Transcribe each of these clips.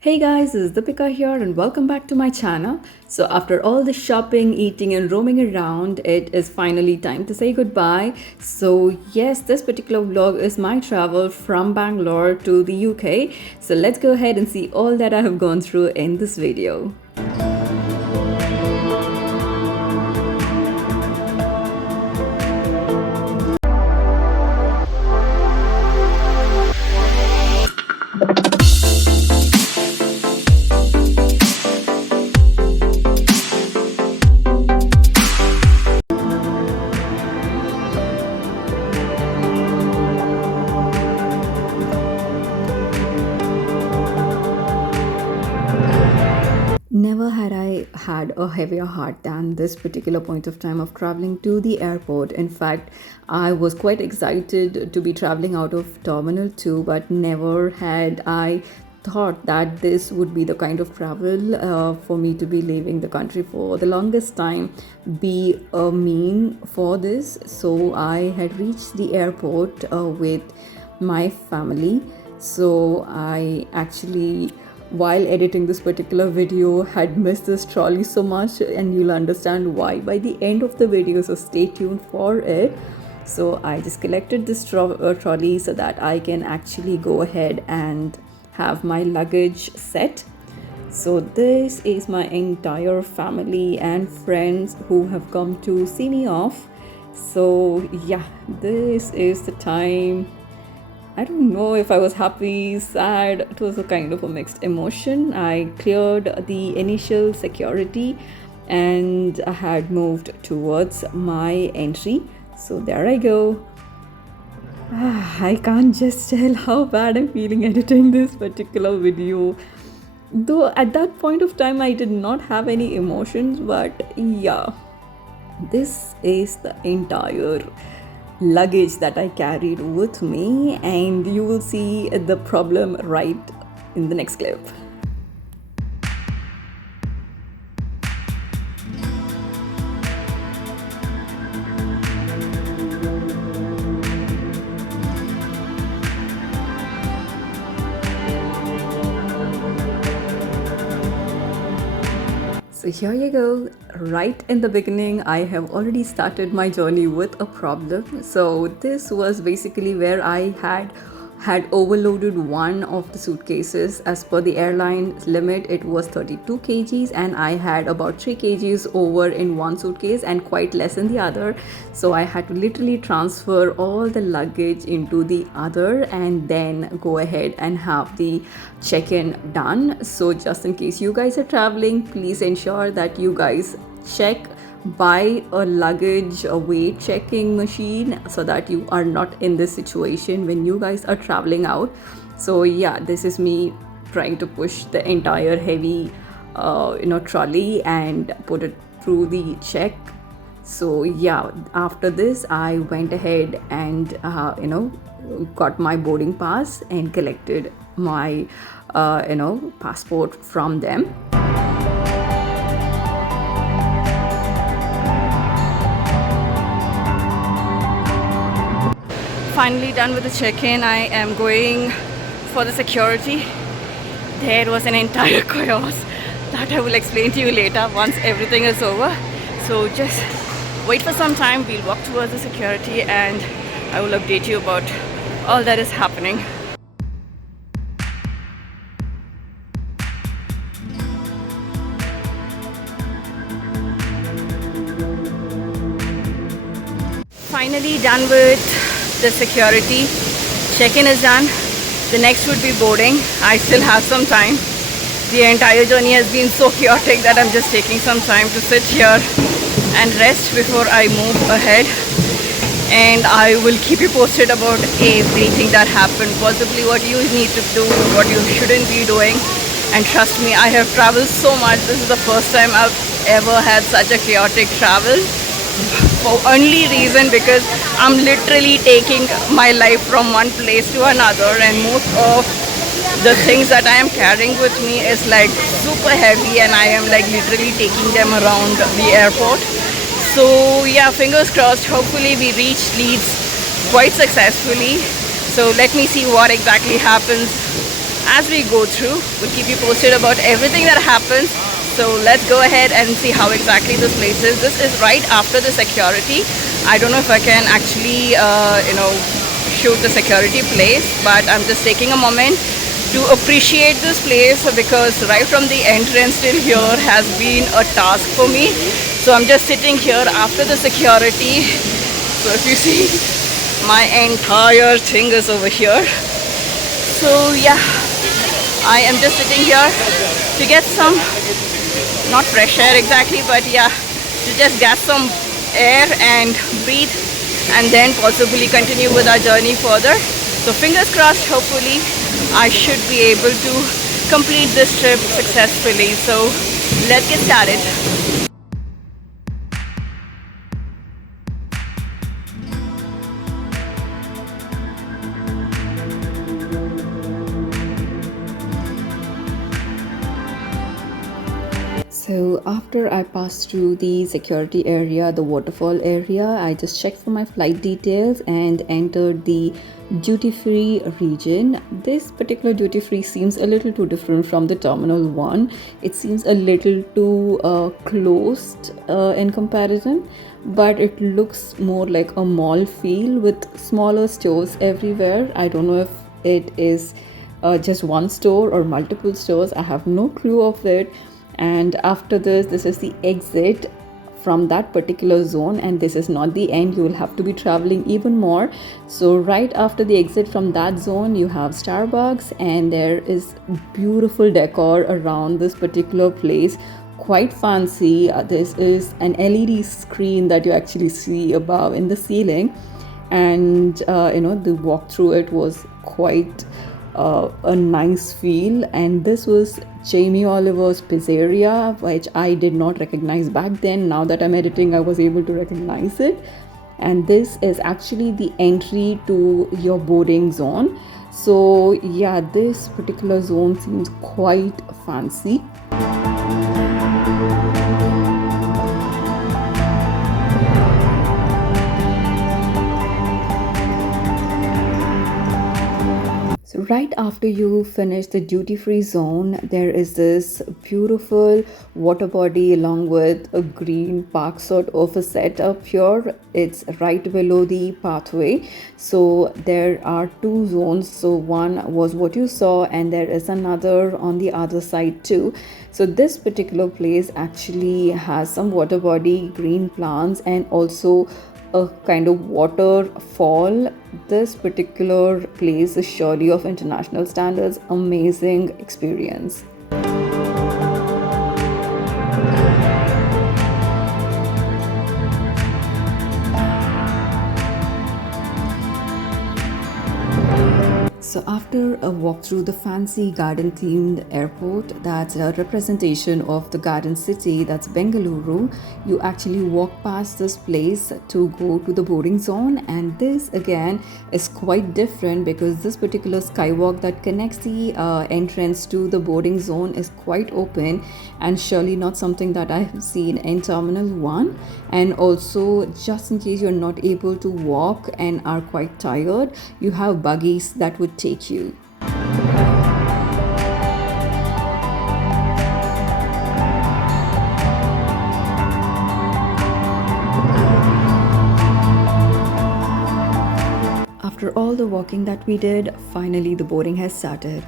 Hey guys, this is Deepika here and welcome back to my channel. So after all the shopping, eating and roaming around, it is finally time to say goodbye. So yes, this particular vlog is my travel from Bangalore to the UK. So let's go ahead and see all that I have gone through in this video. Never had I had a heavier heart than this particular point of time of traveling to the airport. In fact, I was quite excited to be traveling out of Terminal 2, but never had I thought that this would be the kind of travel for me to be leaving the country for the longest time, be a mean for this. So I had reached the airport with my family. So I actually, while editing this particular video, had missed this trolley so much, and you'll understand why by the end of the video, so stay tuned for it. So I just collected this trolley so that I can actually go ahead and have my luggage set. So this is my entire family and friends who have come to see me off. So yeah, this is the time. I don't know if I was happy, sad. It was a kind of a mixed emotion. I cleared the initial security and I had moved towards my entry. So there I go. I can't just tell how bad I'm feeling editing this particular video. Though at that point of time I did not have any emotions, but yeah, this is the entire luggage that I carried with me, and you will see the problem right in the next clip. So here you go. Right in the beginning, I have already started my journey with a problem. So this was basically where I had overloaded one of the suitcases. As per the airline limit, it was 32 kgs, and I had about 3 kgs over in one suitcase and quite less in the other. So I had to literally transfer all the luggage into the other and then go ahead and have the check-in done. So just in case you guys are traveling, please ensure that you guys check, buy a luggage a weight checking machine so that you are not in this situation when you guys are traveling out. So yeah, this is me trying to push the entire heavy trolley and put it through the check. So yeah, after this I went ahead and got my boarding pass and collected my passport from them. Finally done with the check-in. I am going for the security. There was an entire chaos that I will explain to you later once everything is over. So just wait for some time. We'll walk towards the security and I will update you about all that is happening. Finally done with the security. Check-in is done. The next would be boarding. I still have some time. The entire journey has been so chaotic that I'm just taking some time to sit here and rest before I move ahead. And I will keep you posted about everything that happened, possibly what you need to do, what you shouldn't be doing. And trust me, I have traveled so much. This is the first time I've ever had such a chaotic travel. For only reason because I'm literally taking my life from one place to another, and most of the things that I am carrying with me is like super heavy, and I am like literally taking them around the airport. So yeah, fingers crossed, hopefully we reach Leeds quite successfully. So let me see what exactly happens as we go through. We'll keep you posted about everything that happens. So let's go ahead and see how exactly this place is. This is right after the security. I don't know if I can actually, shoot the security place, but I'm just taking a moment to appreciate this place because right from the entrance till here has been a task for me. So I'm just sitting here after the security. So if you see, my entire thing is over here. So yeah, I am just sitting here to get some, not fresh air exactly, but yeah, to just get some air and breathe, and then possibly continue with our journey further. So fingers crossed, hopefully I should be able to complete this trip successfully. So let's get started. So after I passed through the security area, the waterfall area, I just checked for my flight details and entered the duty-free region. This particular duty-free seems a little too different from the Terminal 1. It seems a little too closed in comparison, but it looks more like a mall feel with smaller stores everywhere. I don't know if it is just one store or multiple stores. I have no clue of it. And after this is the exit from that particular zone, and this is not the end. You will have to be traveling even more. So right after the exit from that zone, you have Starbucks, and there is beautiful decor around this particular place, quite fancy. This is an LED screen that you actually see above in the ceiling, and the walk through it was quite a nice feel. And this was Jamie Oliver's Pizzeria, which I did not recognize back then. Now that I'm editing, I was able to recognize it. And this is actually the entry to your boarding zone. So yeah, this particular zone seems quite fancy. So right after you finish the duty-free zone, there is this beautiful water body along with a green park sort of a setup here. It's right below the pathway. So there are two zones. So one was what you saw, and there is another on the other side too. So this particular place actually has some water body, green plants, and also a kind of waterfall. This particular place is surely of international standards. Amazing experience. So after a walk through the fancy garden themed airport, that's a representation of the garden city, that's Bengaluru, you actually walk past this place to go to the boarding zone. And this again is quite different because this particular skywalk that connects the entrance to the boarding zone is quite open, and surely not something that I have seen in Terminal 1. And also, just in case you're not able to walk and are quite tired, you have buggies that would take you. After all the walking that we did, finally the boarding has started.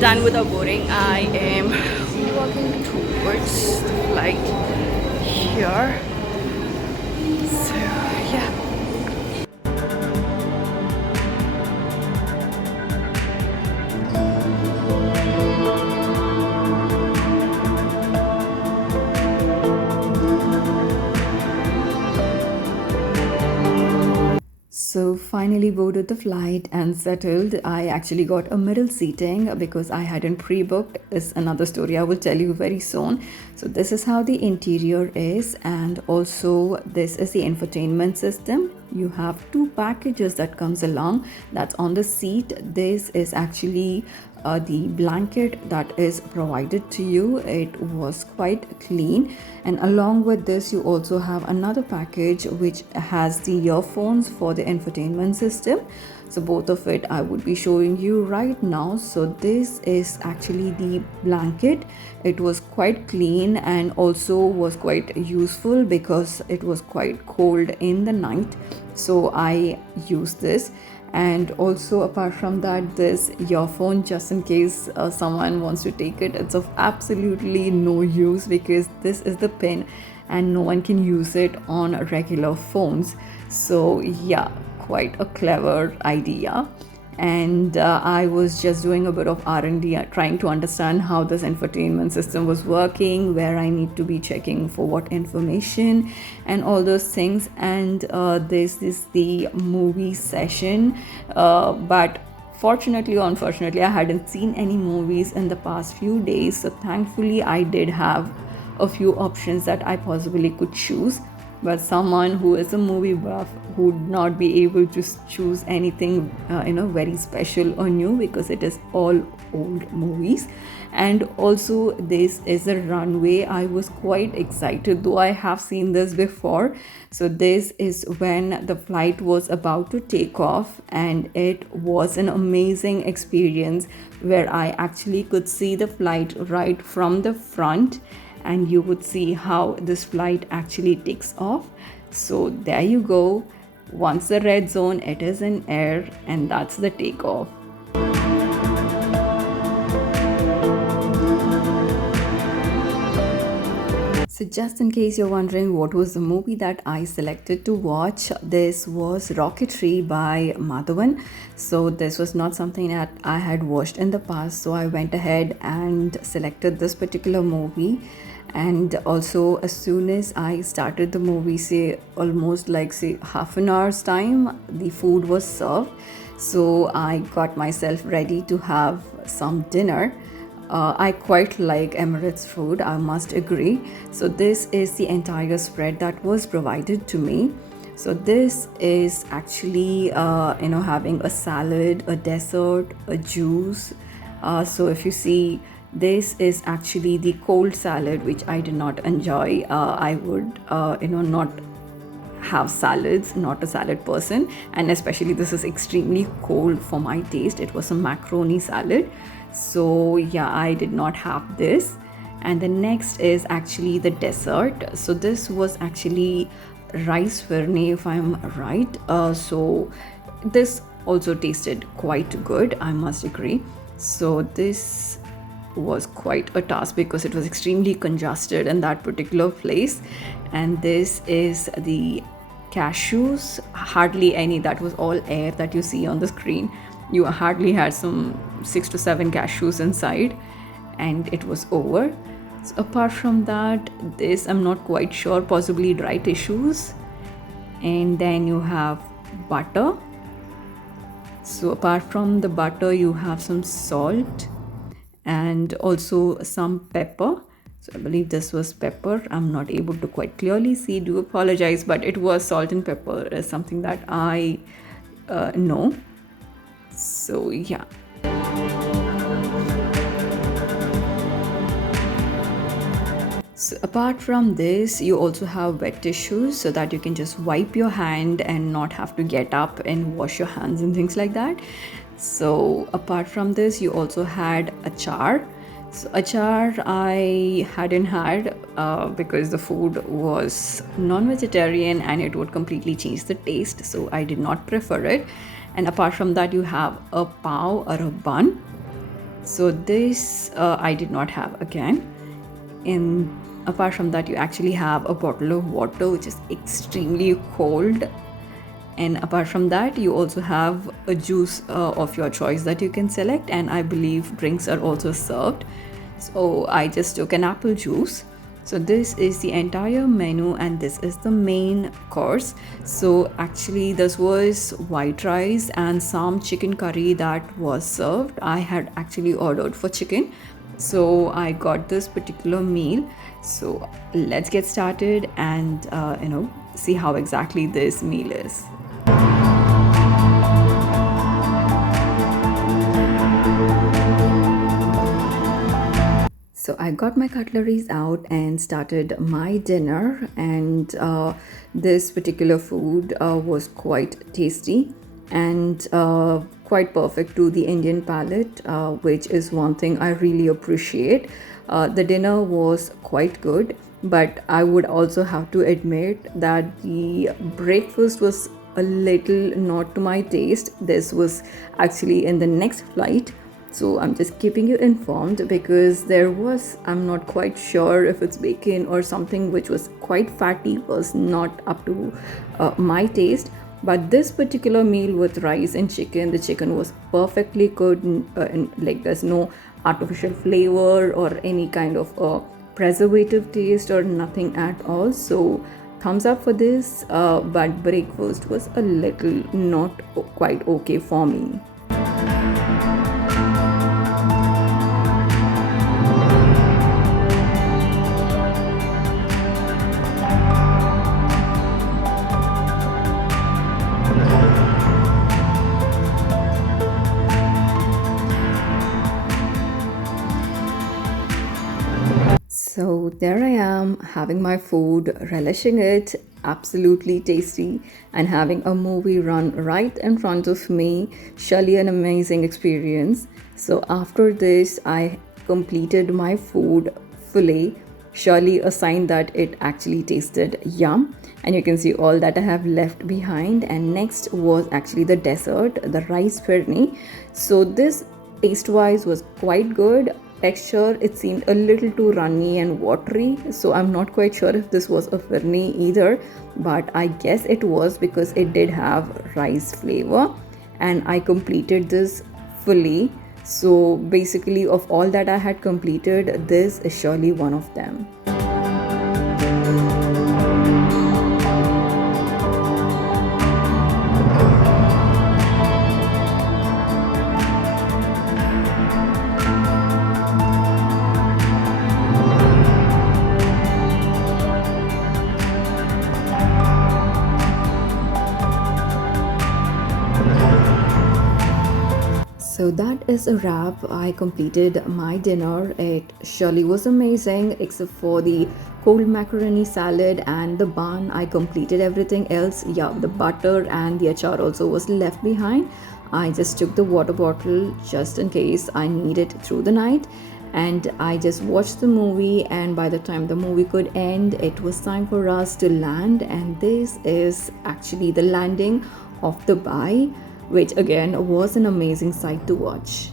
Done with our boarding. I am walking towards the flight here. So yeah. So finally boarded the flight and settled. I actually got a middle seating because I hadn't pre-booked. Is another story I will tell you very soon. So this is how the interior is, and also this is the infotainment system. you have two packages that comes along. That's on the seat. This is actually the blanket that is provided to you. It was quite clean, and along with this you also have another package which has the earphones for the infotainment system. So both of it I would be showing you right now. So this is actually the blanket. It was quite clean and also was quite useful because it was quite cold in the night, so I used this. And also apart from that, this earphone, just in case someone wants to take it, it's of absolutely no use because this is the pin and no one can use it on regular phones. So yeah, quite a clever idea. And I was just doing a bit of R&D, trying to understand how this infotainment system was working, where I need to be checking for what information and all those things. And this is the movie session, but fortunately or unfortunately I hadn't seen any movies in the past few days, so thankfully I did have a few options that I possibly could choose. But someone who is a movie buff would not be able to choose anything very special or new because it is all old movies. And also this is a runway. I was quite excited, though I have seen this before. So this is when the flight was about to take off, and it was an amazing experience where I actually could see the flight right from the front, and you would see how this flight actually takes off. So there you go. Once the red zone, it is in air, and that's the takeoff. So just in case you're wondering what was the movie that I selected to watch, this was Rocketry by Madhavan. So this was not something that I had watched in the past, so I went ahead and selected this particular movie. And also as soon as I started the movie, say almost like say half an hour's time, the food was served. So I got myself ready to have some dinner. I quite like Emirates food, I must agree. So this is the entire spread that was provided to me. So this is actually having a salad, a dessert, a juice. So if you see, this is actually the cold salad, which I did not enjoy. I would not have salads, not a salad person, and especially this is extremely cold for my taste. It was a macaroni salad, so yeah, I did not have this. And the next is actually the dessert. So this was actually rice firni, if I'm right. So this also tasted quite good, I must agree. So this was quite a task because it was extremely congested in that particular place. And this is the cashews, hardly any, that was all air that you see on the screen. You hardly had some 6 to 7 cashews inside, and it was over. So apart from that, this I'm not quite sure, possibly dry tissues. And then you have butter. So apart from the butter, you have some salt and also some pepper. So I believe this was pepper. I'm not able to quite clearly see, do apologize, but it was salt and pepper is something that I know. So yeah. So apart from this, you also have wet tissues so that you can just wipe your hand and not have to get up and wash your hands and things like that. So apart from this, you also had achar. So achar I hadn't had because the food was non-vegetarian and it would completely change the taste, so I did not prefer it. And apart from that, you have a pav or a bun. So this I did not have again. And apart from that, you actually have a bottle of water which is extremely cold. And apart from that, you also have a juice of your choice that you can select, and I believe drinks are also served. So I just took an apple juice. So this is the entire menu, and this is the main course. So actually this was white rice and some chicken curry that was served. I had actually ordered for chicken, so I got this particular meal. So let's get started and see how exactly this meal is. So I got my cutleries out and started my dinner, and this particular food was quite tasty and quite perfect to the Indian palate, which is one thing I really appreciate. The dinner was quite good, but I would also have to admit that the breakfast was a little not to my taste. This was actually in the next flight, so I'm just keeping you informed because there was, I'm not quite sure if it's bacon or something which was quite fatty, was not up to my taste. But this particular meal with rice and chicken, the chicken was perfectly good, and like there's no artificial flavor or any kind of preservative taste or nothing at all. So thumbs up for this, but breakfast was a little not quite okay for me. So there I am having my food, relishing it, absolutely tasty, and having a movie run right in front of me. Surely an amazing experience. So after this, I completed my food fully. Surely a sign that it actually tasted yum. And you can see all that I have left behind. And next was actually the dessert, the rice firni. So this taste wise was quite good. Texture, it seemed a little too runny and watery, so I'm not quite sure if this was a firni either, but I guess it was because it did have rice flavor. And I completed this fully. So basically, of all that I had completed, this is surely one of them. So that is a wrap. I completed my dinner. It surely was amazing, except for the cold macaroni salad and the bun. I completed everything else. Yeah, the butter and the achar also was left behind. I just took the water bottle just in case I need it through the night. And I just watched the movie, and by the time the movie could end, it was time for us to land. And this is actually the landing of Dubai, which again was an amazing sight to watch.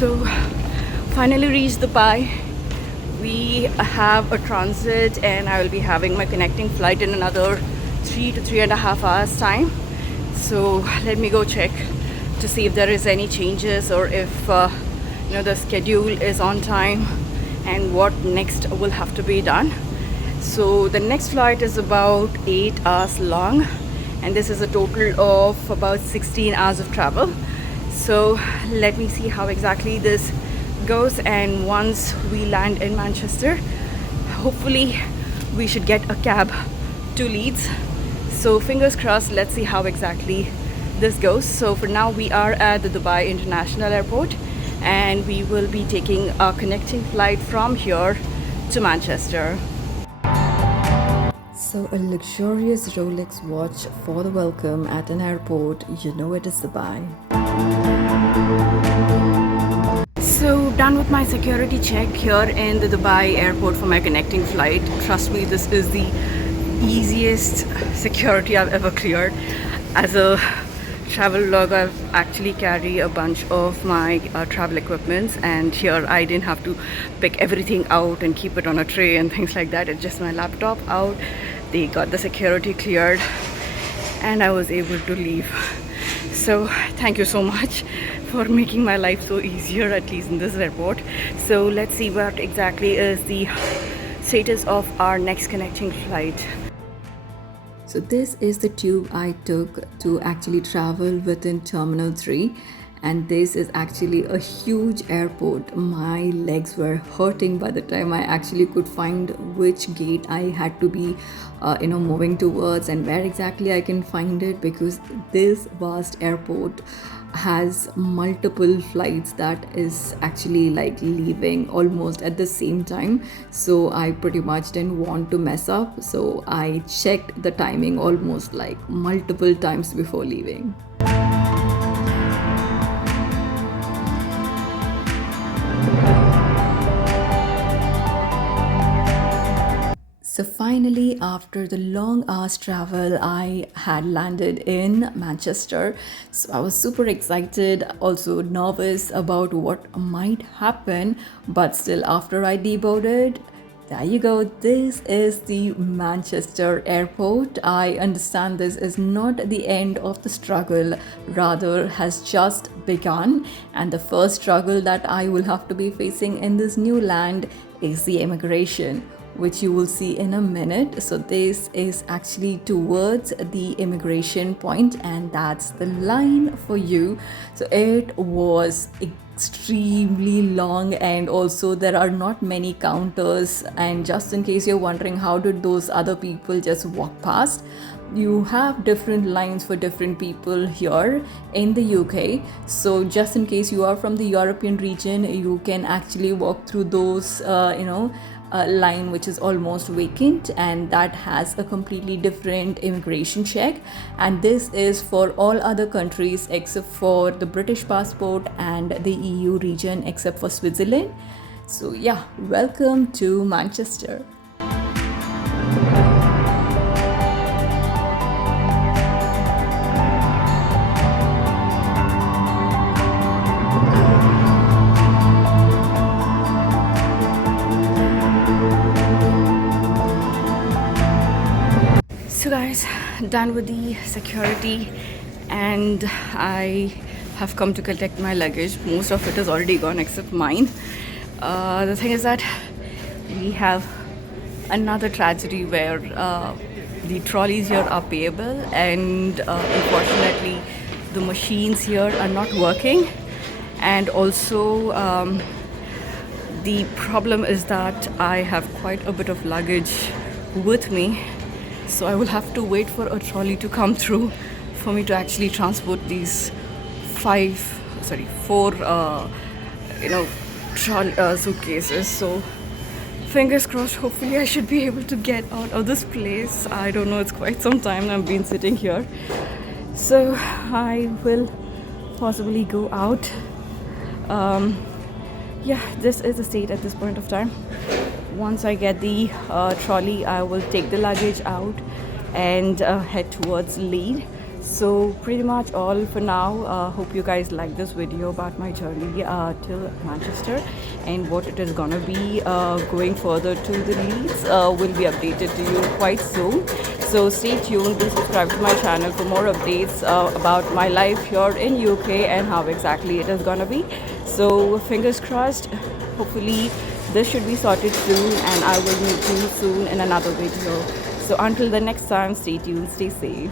So, finally reached Dubai. We have a transit, and I will be having my connecting flight in another 3 to 3.5 hours time. So let me go check to see if there is any changes, or if the schedule is on time and what next will have to be done. So the next flight is about 8 hours long, and this is a total of about 16 hours of travel. So let me see how exactly this goes, and once we land in Manchester, hopefully we should get a cab to Leeds. So fingers crossed, let's see how exactly this goes. So for now we are at the Dubai International Airport, and we will be taking a connecting flight from here to Manchester. So, a luxurious Rolex watch for the welcome at an airport, you know it is Dubai. So done with my security check here in the Dubai airport for my connecting flight. Trust me, this is the easiest security I've ever cleared. As a travel vlogger, I actually carry a bunch of my travel equipments, and here I didn't have to pick everything out and keep it on a tray and things like that. It's just my laptop out. They got the security cleared and I was able to leave. So thank you so much for making my life so easier, at least in this airport. So let's see what exactly is the status of our next connecting flight. So this is the tube I took to actually travel within Terminal 3, and this is actually a huge airport. My legs were hurting by the time I actually could find which gate I had to be moving towards and where exactly I can find it, because this vast airport has multiple flights that is actually like leaving almost at the same time. So I pretty much didn't want to mess up, so I checked the timing almost like multiple times before leaving. So finally, after the long hours travel, I had landed in Manchester. So I was super excited, also nervous about what might happen, but still after I deboarded, there you go. This is the Manchester airport. I understand this is not the end of the struggle, rather has just begun. And the first struggle that I will have to be facing in this new land is the immigration, which you will see in a minute. So this is actually towards the immigration point, and that's the line for you. So it was extremely long, and also there are not many counters, and just in case you're wondering how did those other people just walk past, you have different lines for different people here in the UK. So just in case you are from the European region, you can actually walk through those line which is almost vacant, and that has a completely different immigration check. And this is for all other countries except for the British passport and the EU region except for Switzerland. So yeah, welcome to Manchester. So guys, done with the security, and I have come to collect my luggage. Most of it is already gone except mine. The thing is that we have another tragedy where the trolleys here are payable, and unfortunately the machines here are not working. And also the problem is that I have quite a bit of luggage with me, so I will have to wait for a trolley to come through for me to actually transport these four suitcases. So fingers crossed, hopefully I should be able to get out of this place. I don't know, it's quite some time I've been sitting here, so I will possibly go out. Yeah, this is the state at this point of time. Once I get the trolley, I will take the luggage out and head towards Leeds. So pretty much all for now. Hope you guys like this video about my journey till Manchester, and what it is gonna be going further to the Leeds will be updated to you quite soon. So stay tuned, do subscribe to my channel for more updates about my life here in UK and how exactly it is gonna be. So fingers crossed, hopefully this should be sorted soon, and I will meet you soon in another video. So until the next time, stay tuned, stay safe.